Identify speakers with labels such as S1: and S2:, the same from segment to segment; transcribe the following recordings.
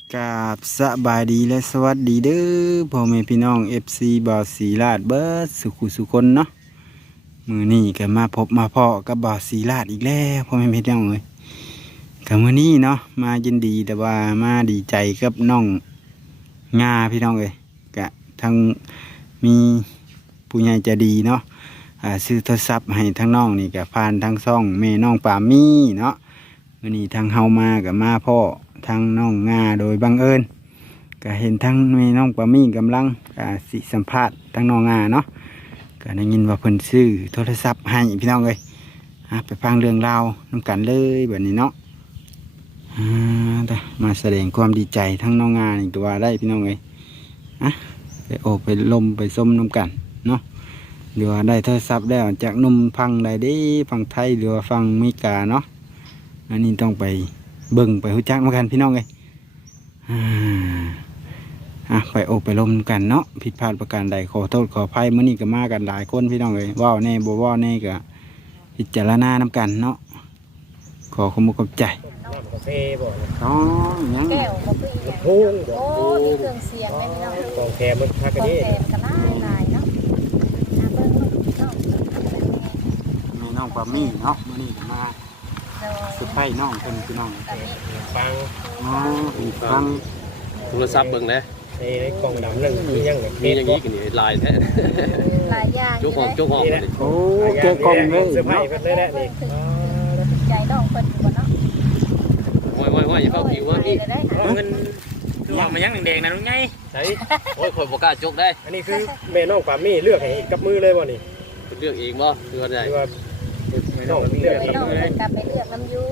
S1: กราบสบายดีและสวัสดีเด้อพ่อแม่พี่น้อง FC บ่าวศรีราชเบิดสุขุสุคนเนาะมื้อนี้ก็มาพบมาพ้อกับบ่าวศรีราชอีกแล้วพ่อแม่พี่น้องเอ้ยก็มื้อนี้เนาะมายินดีแต่ว่ามาดีใจกับน้องงาพี่น้องเอ้ยก็ทั้งมีผู้ใหญ่ใจดีเนาะซื้อโทรศัพท์ให้ทั้งน้องนี่ก็ผ่านทั้งซ่องแม่น้องปามี่เนาะมื้อนี้ทางเฮามาก็มาพ่อทางน้องงาโดยบังเอิญก็เห็นทั้งแม่น้องปามี่กำลังสิสัมภาษณ์ทั้งน้องงาเนาะก็ได้ยินว่าเพิ่นซื้อโทรศัพท์ให้พี่น้องเลยไปฟังเรื่องราวน้ำกันเลยแบบนี้เนาะมาแสดงความดีใจทั้งน้องงาอีกตัวได้พี่น้องเลยไปโอบไปลมไปส้มน้ำกันเนาะหรือว่าได้โทรศัพท์แล้วจากนุ่มฟังใดได้ฟังไทยหรือว่าฟังมิกาเนาะอันนี้ต้องไปเบิ่งไปหูจักมากันพี่น้องเลยไปโอบไปลมกันเนาะผิดพลาดประการใดขอโทษขออภัยมื้อนี้ก็มากันหลายคนพี่น้องเลยว้าวแน่บ่ว้าวแน่ก็พิจารณาน้ำกันเนาะขอขอบคุณขอบใจ
S2: กาแฟบ่
S1: อ๋อยัง
S3: แก้วบ่คืออีก
S2: ทุ่ง
S3: โอ้มีเครื่องเสียงได้พี่น้อง
S2: กองแคมันพักกัน
S3: ของ
S2: นี่
S3: แถมก็หลายเนาะเบิ่งน้อง
S1: แม่น้องปามี่เนาะมื้อนี้ก็มาสุดท้ายน้องเพิ่นพี่น้อง
S2: ฟัง
S1: อ๋อเป็นฟัง
S4: โทรศัพท์เบิ่งนะ
S2: ในกล่องดำนั่นมียัง
S4: มีอย่างนี้กันนี่ลายแท้
S3: หลายอย่าง
S4: จุกออกจุกออกเลย
S1: โอ้แกะกล่องเลย
S2: เสื้อผ้า
S1: เนาะ
S2: เพิ่นเลยแหละนี่
S3: ใจน้องเพิ่นอยู่บ่เนาะ
S4: ห้อยอย่าเข้าผิวว่าพี่
S5: เงินว่ามันยังแดงๆนะลุงไง
S2: ใช่
S4: โอ้ยคนบ่กล้าจุกได้
S2: อันนี้คือแม่น้องปามี่เลือกให้กับมือเลยบ่นี่
S4: เลือกเองบ่คือว่าไง
S2: หรือว่าน้องเลือก
S3: ไป
S2: กับ
S3: น้อง
S2: มือเล
S3: เพิ่
S2: ย
S3: นกลับไปเลือกน้ำยู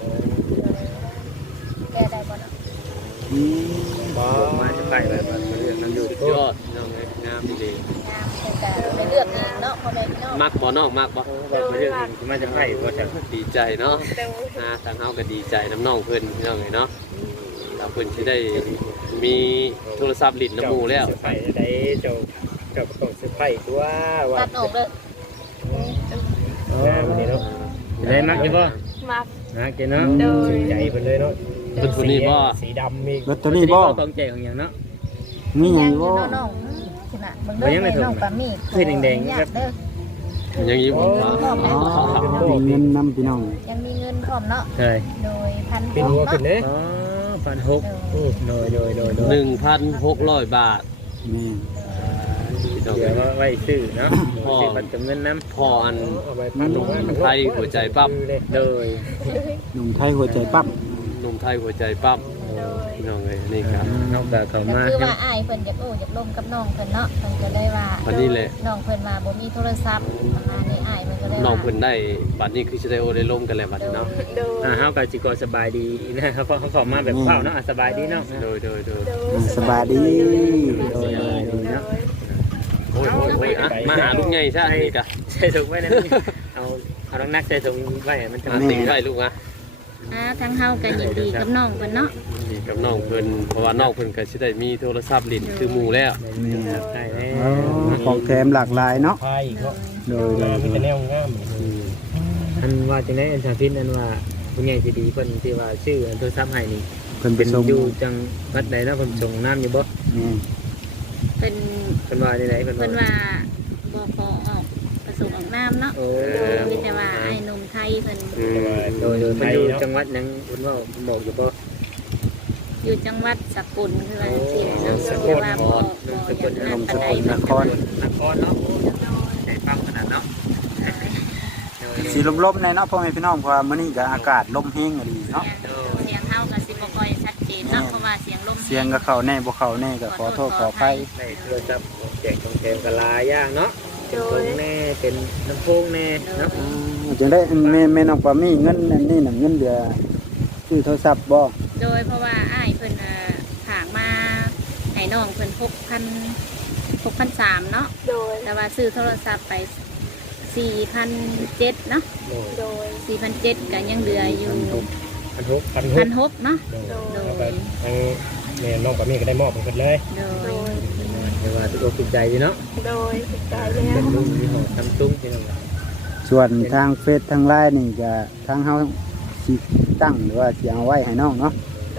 S3: แกได้บ่เนาะ
S2: บ่
S5: มาจะไปแบบเรื่องนั้นอยู่
S4: สุดยอดน้องเอ้ยงามดี
S3: งามเพิ่นก็ไปเลือกเองเนาะพ่อแม่พี่น้อง
S4: มักบ่น้องมักบ่
S5: แบบเรื่องมาจะไปว่าจะ
S4: ดีใจเนาะทางเฮาก็ดีใจน้ำน้องเพิ่นพี่น้องเอ้ยเนาะถ้าเพิ่นสิได้มีโทรศัพท์ลิ้นน้ำหมู่แล้ว
S2: เสื้อผ้าได้เจ้ากับกล่องเสื้อผ้าตัวว่า
S3: ตัดออกเด้อ
S2: งามนี่เนาะ
S5: ได้มักใช่ป่ะ
S3: มัก
S5: มักเจ้เนาะ
S2: ใจเพิ่นเลยเนาะ
S4: เพิ่นผู้นี้บ่
S2: สีดำมี
S1: ลอตเตอรี่บ่
S5: ต้องใจของอย่างเนาะ
S1: มีห
S3: ยั
S1: ยัง ง
S3: อยู่
S1: บ่
S3: น้องๆขนาดเบิ่งเด้อแม่น้องปามี่เด้อ
S4: อย่างนี้บ่ว่า
S1: มีเงินนำพี่น้อง
S3: ยังมีเงินพร้อมเนาะ
S5: ใช่
S3: โดยพัน
S2: เป็นหัวขึ้นเด้
S5: อ๋อ1,600โดย
S4: 1,600 บาท
S1: แม่
S4: พี่น้อง
S5: เดี๋
S4: เอ้
S5: ยวย ว่าไว้ซื้อเนาะซื้อปันจำเงินน้
S4: พ่ออัน
S2: เอาไปพันลงมา
S4: ไทยหัวใจปั๊บ
S5: ำโดย
S1: หนุ่มไทยหัวใจปั๊บ
S4: หนุ่มไทยหัวใจปั๊บพี่น้องเลยนี่ครับ
S5: นอกจากเขา
S3: ก็
S5: มา
S3: คือว่าอ้ายเพิ่นอยากอยากล่มกับน้องเพิ่นเนาะเพิ่นก็เลยว่า
S4: วันนี้แหละ
S3: น้องเพิ่นมาบ่มีโทรศัพท์ประมาณนี้อ้ายเพิ่นก็เลยว่า
S4: น้องเพิ่นได้บัดนี้คือสิได้โอได้ล่มกันแล้วบัดนี้เนาะ
S5: เฮากับจิกรสบายดีนะครับเพราะเขาขอมาแบบเฝ้าเนาะสบายดีเนาะ
S4: โดย
S1: สบายดี
S5: โดยเนาะ
S4: โอ้ยอ่ะมาหาลูกใหญ่ใช่นี่กะ
S5: ใส่ถุงไว้นะเอาน้องนักใส่ถุงไว้มันจะ
S4: มาติ่งได้ลูกอ่ะ
S3: ทั้งเฮาก็ยินดีกับน้องเพิ่นเนาะ
S4: นี่กับน้องเพิ่นเพราะว่าน้องเพิ่นก็สิได้มีโทรศัพท์ลิ้นคือหมู่แล้ว
S5: ใช่แล้
S1: ของแถมหลากหลายเนาะ
S2: ไทยเนาะ
S1: โดย
S2: มีแต่แนวงาม
S5: อันว่าจังได๋อันชาพินอันว่าผู้ใหญ่สิดีเพิ่นที่ว่าชื่ออันโทรศัพท์ให้นี่
S1: เพิ่นไป
S5: เป็น
S1: ส่ง
S5: อยู่จังหวัดใดเนาะเพิ่นส่งน้ำอยู่บ่
S1: แม่
S3: เพิ่น
S5: เพิ่นว่าจังได๋เพิ่น
S3: เพิ่นว่าบ่ขอออกประสงค์ออกนามเนาะ
S5: โอ้
S3: มีแต่ว่าอ้ายหนุ่มไทยเพิ่น
S5: โดยเพิ่นอยู่จังหวัดหยังเพิ่นว่าบอกอยู่บ่
S3: อยู่จังหวัดสกลคือว่าจังซี่เนาะแต่ว่าบ่อยากนั่นปานใด
S1: นคร
S5: นครเนาะได้ฟังขนาดเนาะ
S1: สีลมๆในเนาะพ่อแม่พี่น้องเพราะว่ามื้อนี้ก็อากาศลมแห้งอะดีเนาะ
S3: เสียงเฮาก็สิบ่ค่อยชัดเจนเนาะเพราะว่าเสียงลม
S1: เสียงก็เข้าแน่บ่เข้าแน่ก็ขอโทษขออภัย
S5: ได้โทรศัพท์แจกของแถมกะลาย่างเนาะเป็นตรงแน่เป็นน้ำโพงแน่เนาะ
S1: จังได้แม่น้องปามี่เงินอันนี้น่ะเงินเดือซื้อโทรศัพท์บ่
S3: โดยเพราะว่าอ้ายเพิ่นฝากมาให้น้องเพิ่น6,300เนาะแต่ว่าซื้อโทรศัพท์ไป4,700เนาะโดย4,700ก็ยังเหลืออยู่ 1,600เนาะโดย
S2: ทางแม่น้องกับแม่ก็ได้มอบให้เพิ่นเลย
S3: โดย
S5: แต่ว่าทุกคนติดใจดีเนาะ
S3: โดยใจเลย
S5: เป็นลุงมีหอทำซุ้งที่นั่น
S1: ส่วนทางเฟซทางไลน์นี่ก็ทางเฮาสิตั้งหรือว่าสิเอาไว้ให้น้องเนาะ
S3: โด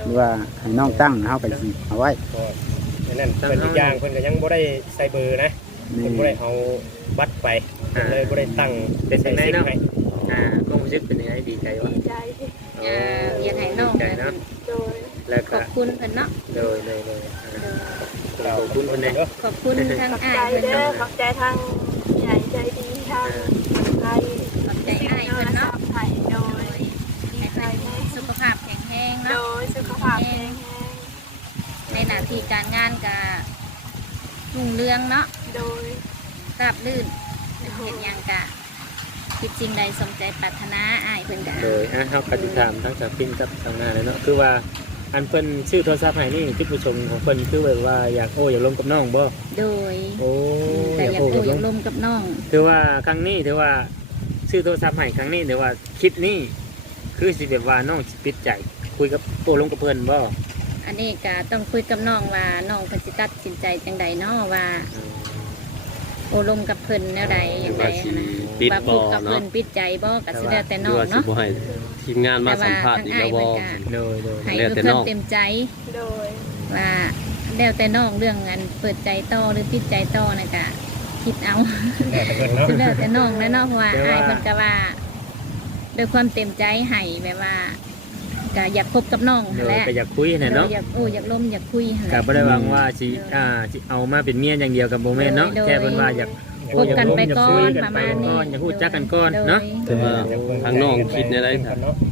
S1: หรือว่าให้น้องตั้งเฮาก็สิเอาไว้
S2: ก็นั่นเป็นอีกอย่างเพิ่นก็ยังบ่ได้ใส่เบอร์นะเพิ่นบ่ได้เอาบัตรไปเพิ่นเลยบ่ได้ตั้ง
S5: เป็นจังได๋เนาะ
S2: ให้
S5: ความรู้สึกเป็นยังไงดีใจวะ
S6: ดีใจ
S3: อยากให้น้อง
S5: ใจเนาะ
S6: โดย
S5: แล้ว
S3: ข
S5: ก็
S3: อบคุณเพิ่นเนาะ
S5: เลยขอบคุณคนนี้
S3: ขอบคุณทั้ง
S6: ขอบ
S3: อ้า
S6: ใจ
S3: ยเพิ่น
S6: เด้อ
S3: เนาะ
S6: ขอบใจทางใหญ่ใจดีทางไทย
S3: ขอบใจ
S6: ที่
S3: อ้าย
S6: โท
S3: เพิ่
S6: ร
S3: น
S6: ศั
S3: เนาะ
S6: พท์ไทยโดยดี
S3: ให้
S6: ใจ
S3: เพิ่น
S6: แน่
S3: สุขภาพแข็งแรง
S6: โด
S3: เนาะ
S6: ยสุขภาพแข็งแรง
S3: ในหน้าที่การงานก็รุ่งเรืองเนาะ
S6: โดย
S3: ราบรื่นเห็นหยังก็คิดจริงใดสมใจปรารถนาอ้ายเพิ่นก็
S5: โดยเฮาก็ติดตามทั้งจากพิงกับทางหน้าเลยเนาะคือว่าอันเพิ่นชื่อโทรศัพท์ให้นี่ที่ผู้ชมของเพิ่นคือแบบว่าอยากอยากลงกับน้องบ่
S3: โดย
S5: โอ้
S3: แต่อยาก
S5: อยาก
S3: อยาก
S5: ล
S3: ล
S5: ง
S3: มกับน้อง
S5: ถือว่าครั้งนี้ถือว่าชื่อโทรศัพท์ให้ครั้งนี้ถือว่าคิดนี่คือสิแบบว่าน้องสิปิดใจคุยกับลงกับเพิ่นบ่
S3: อันนี้ก็ต้องคุยกับน้องว่าน้องเพิ่นสิตัดสินใจจังใดเนาะว่าโอลมกับเพิ่นแนวใดอย่างใด
S4: ว่าสิ
S3: นะ
S4: ปิด
S3: ว่า
S4: บ่
S3: พูดกับ
S4: เนาะ
S3: เพิ่นปิดใจบ่ก็สิแล้วแต่
S4: หรื
S3: น้
S4: อ
S3: อง
S4: ว่าสิ
S3: เนาะ
S4: บ่ให้ทีมงานมาสัมภาษณ์อีกแล้วบ่
S5: โดย
S3: ให้
S4: แล้วแต่
S3: เพิ่
S4: น้
S3: น
S4: อง
S3: เต็มใจ
S6: โดย
S3: ว่าแล้วแต่น้องเรื่องอันเปิดใจต่อหรือปิดใจต่อนะก็คิดเอา
S2: แต่เพิ่นเนาะ
S3: สิแล้วแต่น้องแล้วเนาะเพราะว่าอ้ายเพิ่นก็ว่าด้วยความเต็มใจให้แบบว่าก็อยากคบกับน้อง
S5: โด
S3: นั่น
S5: ย
S3: แหละ
S5: ก็อยากคุยเนี่ยเนาะ
S3: อยากอยากล้มอยากคุยหั่นแห
S5: ก็
S3: ละ
S5: บ่ได้หวังว่าสิเอามาเป็นเมียอย่างเดียวกับโมเมนต์เนาะ
S3: โดย
S5: แค่เพิ่นว่าอยาก
S3: คบกันไปก่อน
S5: อยากคุย
S3: ประมาณนี้
S5: อยากพูดจักกันก่อนเนาะ
S4: แต่ว่าทางน้องคิดในไร
S2: เพิ่นเนาะ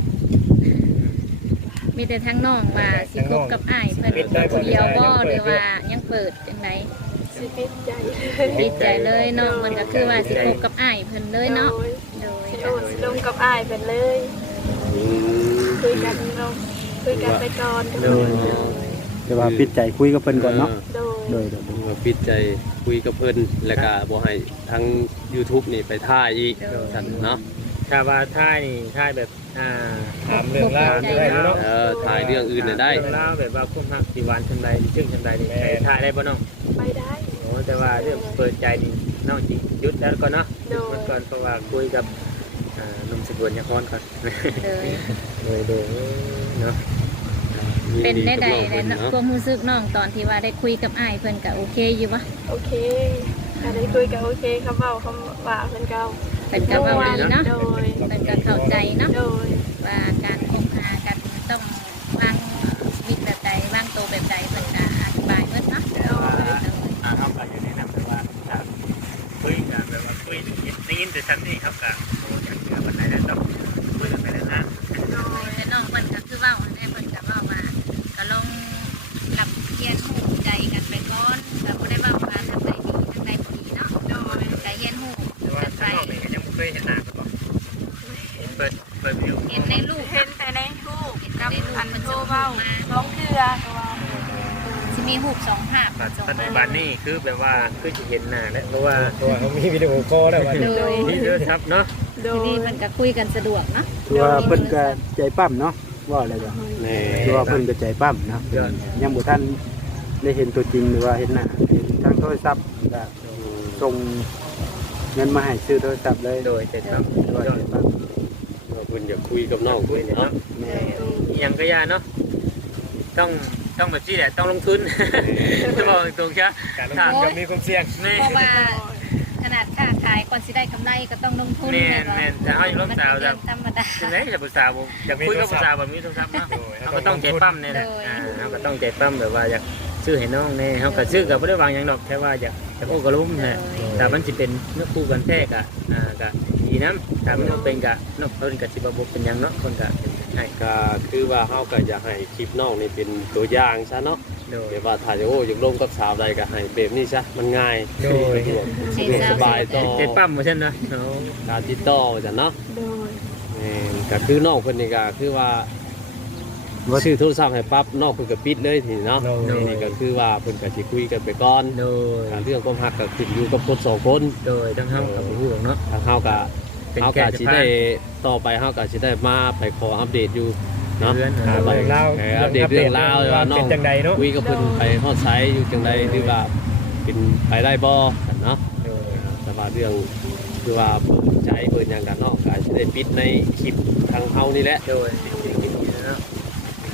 S3: มีแต่ทั้งน้องว่าสิคบกับอ้ายเพิ่นคนเดียวบ่หรือว่ายังเปิดจังได
S6: สิปิดใจ
S3: ดีใจเลยเนาะมันก็คือว่าสิคบกับอ้ายเพิ่นเลยเนาะโดย
S6: สิโอนสิลงกับอ้ายเป็นเลยคุยกันลงคุยกันไปก่อน
S5: โดย
S1: แต่ว่าปิดใจคุยกับเพิ่นก่อนเนาะ
S6: โดย
S1: โดย
S4: ว่าปิดใจคุยกับเพิ่นแล้วก็บ่ให้ทาง YouTube นี่ไปถ่ายอีกซั่นเนาะ
S5: ถ้าว่าท่ายนี่ท่ายแบบ
S2: ถามเรื่องราวได้เนาะ
S4: ถ่ายเรื่องอื่นน่ะได้
S5: เรื่องราวแบบว่าคุ้มหักสีวานทันใดซึ่งทันใดนี่ไปท่ายได้บ่น้อง
S6: ไปได้
S5: โอ้แต่ว่าเรื่องเปิดใจนี่น้องจริงหยุดแล้วก่อนเนาะหยุดมันก่อนเพราะว่าคุยกับหนุ่มสกลนครก่อน
S3: เลย
S5: โดยเนาะ
S3: เป็นได้ใด
S4: ยิ
S3: แล้
S4: น
S3: ว
S4: กับน้อง
S3: ความรู้สึกน้องตอนที่ว่าได้คุยกับอ้ายเพิ่นก็โอเคอยู่วะ
S6: โอเคถ้าได้คุยกันโอเคคำเว้าคำว่าเพิ่นเก่า
S3: เพิ่นก็เว้าดีเนาะ
S6: โดย
S3: เพิ่นก็เข้าใจเนาะ
S6: โดย
S3: ว่าการคบหากันต้องวางชีวิตแบบใดวางตัวแบบใดเพิ่นก็อธิบายเบิดเนาะ
S5: เขาก็จะแนะนำว่าคุยกันแบบว่าคุยได้ยินแต่ชั้นนี่ครับก็อยากเจอวันไหนแล้วต้องคุยกันไปแล้วนะ
S3: แต่น้องเพิ่นก็คือเว้าได้เพิ่นก็เว้าว่าก็ลองรับเรียนรู้ใจกันไปก่อนก็บ่ได้เว้าว่าทางใดดีทางใดบ่ดีเนาะโดยก็เรียนรู้
S5: แต่ว่า
S3: กันไป
S5: ข้างนอกนี่ก็ยังไม่เคยเห็นหน้ากันหรอกเปิดวิว
S3: เห็นในรูป
S6: เห็นแต่ในรูปกับอันโทรเว้าร้องเทื่อก็เว้า
S3: สิมีรูปสองภาพสอง
S5: ปัจจุ
S3: ภา
S5: บั
S3: พ
S5: นนี่คือแบบว่าคือจะเห็นหน้าแล้วเพราะว่า
S2: เพราะว่าเขามีวิดีโอคอลแล้วว่า
S3: โดย
S5: นี่เด้อครับเนาะ
S6: โด
S3: ที
S6: ย
S3: นี้มันก็คุยกันสะดวกเนาะ
S1: คือว่าเพิ่นก็ใจปั้มเนาะว่าอะไรก็
S4: แน่
S1: คือว่าเพิ่นก็ใจปั้มเนาะยังบ่ทันได้เห็นตัวจริงหรือว่าเห็นหน้าเห็นทางโทรศัพท์ก็ส่งเงินมาให้ซื้อโทรศัพท์เลย
S5: โดยเจ็ดครับ
S1: ด้วยใจปั้ม
S4: ว่าเพิ่นอยากคุยกับน้อง
S5: คุ
S4: เพิ่
S5: ย
S4: น
S5: เนี่ย
S4: เนาะ
S5: เนาะ
S1: แม่
S5: ยังก็ยาเนาะต้องแบบนี้แหละต้องลงทุนจะบอกตรงๆใช่
S2: การลงทุนก็มีความเสี่ยง
S5: แม่
S3: เพราะว่าขนาดค่าขายก่อนสิได้กำไรก็ต้องลงทุน
S5: แม่นแต่เขาอยู่ร่วมสาวแบบ
S3: ธรรมดา
S5: เป็นไรจะปรึกษาผมอยากคุยกับปรึกษาแบบนี้โทรศัพท์เนาะเขาก็ต้องใจปั้มเนี่ยแหละเขาก็ต้องใจปั้มแบบว่าอยากซื้อให้น้องเนี่ยเขาก็ซื้อกับไม่ได้วางอย่างดอกแค่ว่าอยากโอ้กระลุ่มเนี่ยแต่มันจะเป็นเนื้อคู่กันแท้กะกะดีน้ำแต่มันเป็นกะนกเพิ่นกะสิบบุเป็นยังเนาะคนกะใช่
S4: ก็คือว่าเฮาก็อยากให้คลิปน้องนี่เป็นตัวอย่างซะเนาะ
S5: โดย
S4: แบบว่าถ้าจะอยากลงกับสาวใดก็ให้แบบนี้ซะมันง่าย
S2: โดย
S4: สะดวกสบายต่อ
S5: ใจปั้มมาเช่นนะเนาะ
S4: การติดต่อจ้ะเนาะ
S6: โดย
S4: ก็คือน้องเพิ่นนี่ก็คือว่าซื้อโทรศัพท์ให้ปั๊บน้องเพิ่นก็ปิดเลยทีเนาะนี่ก็คือว่าเพิ่นก็สิคุยกันไปก่อน
S5: โดย
S4: การเรื่องความรักก็ขึ้นอยู่กับคนสองคน
S5: โดยทั้งเฮากับผู้เนาะ
S4: ทางเฮาก็เฮาก็สิได้ต่อไปเฮาก็สิได้มาไปขออัปเดตอยู่เนาะ
S5: เรื่อง
S2: เรื่องราว
S4: อัปเดตเรื่องราวว่าน้อง
S2: เป็นจังใดเนาะ
S4: คุยกับเพิ่นไปฮอดไซต์อยู่จังใดหรือว่าเป็นไปได้บ่เนาะ
S5: โดย
S4: แต่ว่าเรื่องคือว่าเปิดใจเปิดหยังกันเนาะก็สิได้ปิดในคลิปทางเฮานี่แหละ
S5: โดยจริงๆเนาะ
S4: ว่าน้องก็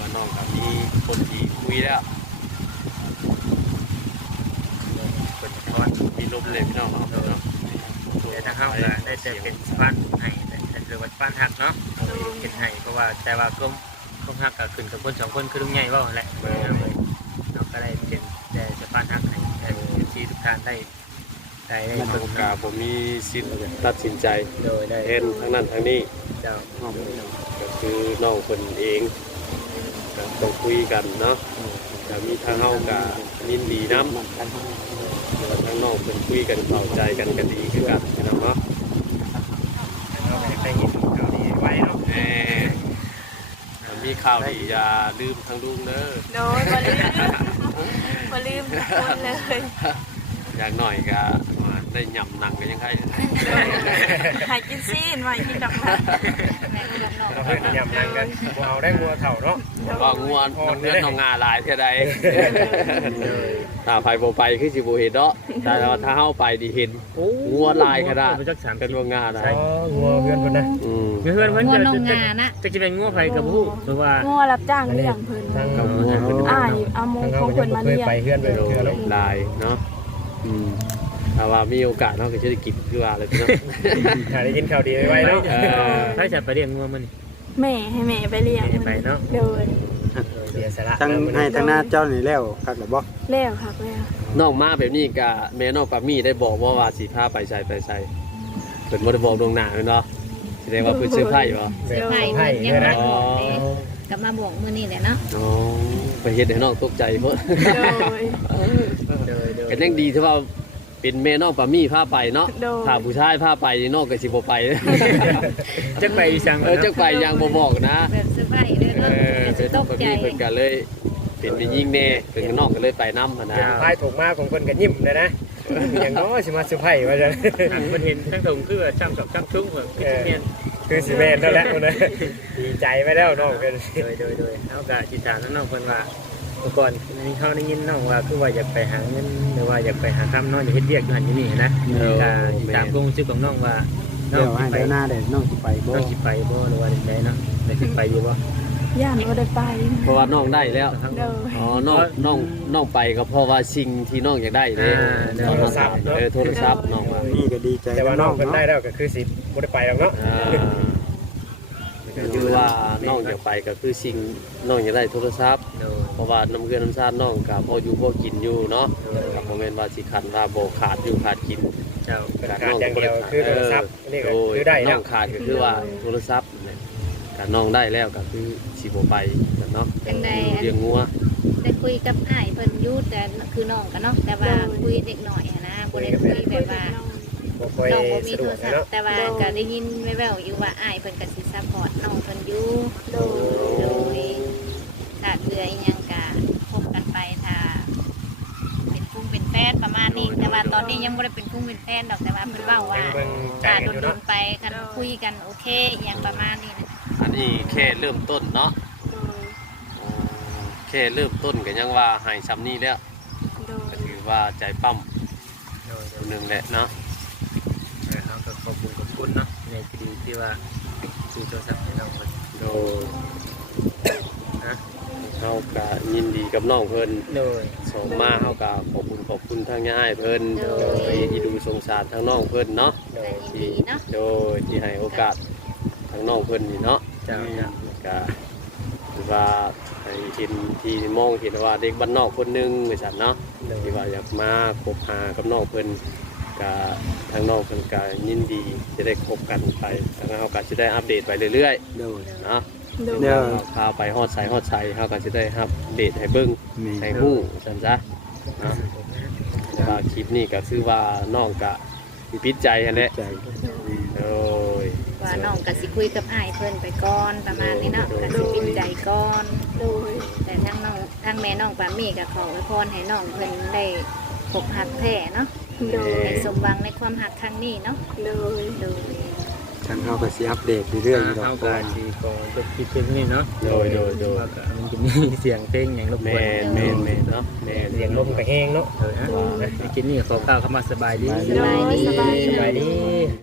S4: มีคนที่คุยแล้ว
S5: คนสะท้อน
S4: มีลมเลยพี่น้องเนาะ
S5: เดี๋ยวถ้าเข้าก็ได้แต่เป็นสะพานให้หรือว่าสะพานหักเนาะเป็นให้เพราะว่าแต่ว่าก็หักก็ขึ้นกับคน2คนคือลุงใหญ่ว่าแหละเราก็ได้เป็นแต่สะพานหักให้แต่ที่ทุกท่านได้
S4: ทางกาผมมีสิทธิ์ตัดสินใจ
S5: โดยได้
S4: เห็นทั้งนั้นทั้งนี้
S5: เจ้า
S4: ก็คือน้องคนเองก็ต้องคุยกันเนาะแต่มีทางเฮากับยินดีน้ำแล้วทางน้องคนคุยกันเข้าใจกันก็ดีคือกันพี่น้องเนาะ
S2: เราไปได้ยินข่าวดีไว้เนาะ
S4: ถ้ามีข่าวดีอย่าลืมทางลุงเด้อ
S6: โดยบ่ลืมทุกคนเลย
S4: อย่างหน่อยก็ได้ยำหนังกันยังไง
S6: หายกินซีนมากินดอกไม้
S2: เราเพิ่งยำนั่งกันบ่เอาได้งัวเถ่าเนาะ
S4: ว่างัวน้ำเนื้อน้องงาลายเท่าใดถ้าไปบ่ไปคือสิบ่เห็นเนาะแต่ว่าถ้าเฮาไปดีเห็นงัวลายขนาดเป็นงัวงาได้
S2: อ๋องัวเพื่อนคนนะ
S5: เพื่อนเพิ่น
S3: งัว
S5: จะ
S3: นงงานะ
S5: จะเป็นงัวไผกับผู้หรือว่า
S6: งัวรับจ้างเลี้ยงเพิ่น
S2: ทาง
S4: กับงัวเพิ่น
S6: เอาโม
S2: ทาง
S6: ข
S2: เขา
S6: อง
S2: ยั
S6: เพิ่
S2: ง
S6: น
S2: บ่
S6: มา
S2: เคย
S6: เลี้ยง
S2: ไปเพื่อนไปเพื่อนเนาะ
S4: ลายเนาะถ้าว่ามีโอกาสเนาะก็จะได้กินคือว่าเลยเนาะ
S2: หาได้ยินข่าวดีไว้เนาะ
S5: ถ้าจะไปเลี้ยงงัวมัน
S6: แม่ให้แม่ไปเลี้ยง
S5: ไปเนาะ
S6: โดย
S2: เสียสละ
S1: ทั้งให้ทั้งหน้าเจ้านี่แล้วคักแล้วบ่
S6: แล้วครับแล้ว
S4: น้องมาแบบนี้ก็แม่น้องปามี่ได้บอกว่าสิพาไปใส่เพิ่นบ่ได้บอกดวงหน้าเนาะแสดงว่าเพิ่นซื้อไผ่บ่
S2: เสีย
S3: ไผ่
S2: ให้
S3: เพิ่นยัง
S2: เลย
S3: บ่
S2: นะ
S3: บอกกลับมาบอกมื้อนี้แหละเนาะ
S4: อ๋อไปเฮ็ดให้น้องตกใจเพิ่น
S6: โดย
S4: ก็ยังดีที่ว่าเป็นแม่น้องปามี่พาไปเนาะ
S6: โดย
S4: ถ้าผู้ชายพาไปนี่น้องก็สิบ่ไป
S5: จักไปสั่ง
S4: จักไปยังบ่บอกนะ
S3: แบบซื้อไผ่เด้อเนาะ
S4: เป็
S3: จะ
S4: น
S3: ต
S4: น้อง
S3: ก
S4: ปา
S3: ใจ
S4: มี่เพิ่นก็เลยเป็นไปยิ่งแน่เพิ่นก็น้องก็เลยไปนำหั่นนะ
S2: พายถูกมากของคนกันยิ้มเลยนะอย่างน้อยสิมาสุไพว่าจัง
S5: เพิ่นเห็นทั้งตรงคือช่าง2ช่างชุ่งเพิ่นเมียน
S2: คือสิแม่นแล้วแหละคนนั้นดีใจไปแล้วน้องกัน
S5: โดยเฮาก็สิถามน้องเพิ่นว่าเมื่อก่อนมีเขาได้ยินน้องว่าคือว่าอยากไปหาเงินหรือว่าอยากไปหาค้ำน้องอยากเฮ็ดเวียกอยู่หั่นอยู่นี่นะก็ตามความรู้สึกของน้องว่าน้
S1: เดี๋
S5: อย ง
S1: วให้
S5: สิไป
S1: เดี๋ยวหน้าเดี๋ยวน้องสิไปบ่
S5: น้องสิไปบ่หรือว่าใดเนาะได้สิไปอยู่บ่
S6: ย่านบ่ได้ไป
S4: เพราะว่าน้องได้แล้ว
S6: โดย
S4: อ๋อน้องไปก็เพราะว่าสิ่งที่น้องอยากได้เลยโทรศัพท์น้องว่า
S1: นี่ก็ดีใจ
S2: แต่ว่า
S1: กับ
S2: น้
S1: น้
S2: อ
S1: อง ง
S2: เพิ่นได้
S1: เนาะ
S2: แล้วก็คือสิบ่ได้ไปแล้วเนาะ
S4: คือว่าน้องอยากไปก็คือสิ่งน้องอยากได้โทรศัพท์
S5: โดย
S4: เพราะว่าน้ำเกลือน้ำชาติน้องกับพออยู่พอกินอยู่เนาะกับโมเมนต์ว่าสิขันว่าโบขาดอยู่ขาดกิน
S5: เจ้า
S2: ขาดอย่างเดียวคือโทรศัพท์นี่ก็
S4: โดย
S2: คือได้
S4: น้
S2: แล้
S4: อ
S2: ว
S4: งขาดก็คือว่าโทรศัพท์เนี่ยแต่น้องได้แล้วก็คือสิบไปเนาะ
S3: จังได๋
S4: เลี้ยงงัว
S3: ได้คุยกับอ้ายเพิ่นอยู่แต่คือน้องก็เนาะแต่ว่าคุยเด็กหน่อยนะบ่ได้คุยแบบว่า
S2: บ่ค่อย
S3: น้องบ่มี
S2: สะด
S3: โท
S2: ว
S3: ร
S2: ก
S3: ศัพ
S2: เนาะ
S3: ท์แต่ว่าก็ได้ยินแว่วๆอยู่ว่าอ้ายเพิ่นก็สิซัพพอร์ตน้องเพิ่นอยู่
S6: โดย
S3: โดยขาดเรืออีหยังก็คบกันไปถ้าเป็นกุ้งเป็นแฟนประมาณนี้ แต่ว่าตอนนี้ยังบ่ได้เป็นกุ้งเป็นแฟนดอกแต่ว่าเพิ่นเว้าว่า
S2: เบิ่งใจ
S3: ถ้า
S2: กันอยู่
S3: โด
S2: เนาะ
S3: นๆไปกันคุยกันโอเคอหยังประมาณนี้นะ
S4: อันนี้แค่เริ่มต้นเนาะ
S6: โดย
S4: แค่เริ่มต้นก็ยังว่าหายซ้ำนี่แล้ว
S6: โดย
S4: ก็ถือว่าใจปั้ม
S5: โดย
S4: คนหนึ่งแหละเนาะ
S5: เขาก็ขอบคุณเนาะในคดีที่ว่าซื้อโทรศัพท์ให้น้องเพิ่น
S4: โดยเขาก็ยินดีกับน้องเพิ่น
S5: โดย
S4: ส่งมาเขาก็ขอบคุณทางย่ายเพิ่นที่ดูสงสารทางน้องเพิ่นเนาะ
S3: แต่ยินดีเนาะ
S4: โดยที่ให้โอกาสทางน้องเพิ่นนี่เนาะ
S5: เจ้า
S4: ก็ถือว่าให้เห็นที่มองเห็นว่าเด็กบ้านนอกคนหนึงว่าซั่นเนาะที่ว่าอยากมาคบหากับน้องเพิ่นก็ทางน้องเพิ่นก็ยินดีจะได้คบกันไปทางเราก็จะได้อัปเดตไปเรื่อย
S1: โดย
S4: ๆเนาะ
S6: โดย
S1: เดี๋ยว
S4: พาไปฮอดไสเขาก็จะได้อัปเดตให้เบิ่ง
S1: นี่
S4: ให้ฮู้ซั่นซะเนาะ แต่ว่าคลิปนี้ก็คือว่าน้องก็มีปิดใจกันแหละ
S1: ใจ
S4: โอ้ย
S3: ว่าน้องก็สิคุยกับอ้ายเพิ่นไปก่อนประมาณนี้เนาะก็สิปิดใจก่อน
S6: โดย
S3: แต่ทั้งน้องทั้งแม่น้องปามี่ก็ขออวยพรให้น้องเพิ่นได้พบหักแท้เนาะ
S6: โดย
S3: ให้สมหวังในความหักครั้งนี้เนาะ
S6: โดย
S3: โดย
S1: ทางเราก็สิอัปเดตเรื่อยๆอยู่ดอก
S5: เขา
S1: เพราะ
S5: ก็
S1: ว่า
S5: สิขอจบคลิปเพียงนี้เนาะ
S4: โดย
S5: ว่าก็มันจะมีเสียงเพลงอย่างรบ
S4: แม
S5: กวน
S4: นแมนแมนเนาะแมน
S2: เสียงลมก็แห้งเนาะ
S5: ฮะในคลิปนี้ขอกล่าวคำว่าสบายดี
S6: โดยสบาย
S2: สบายดี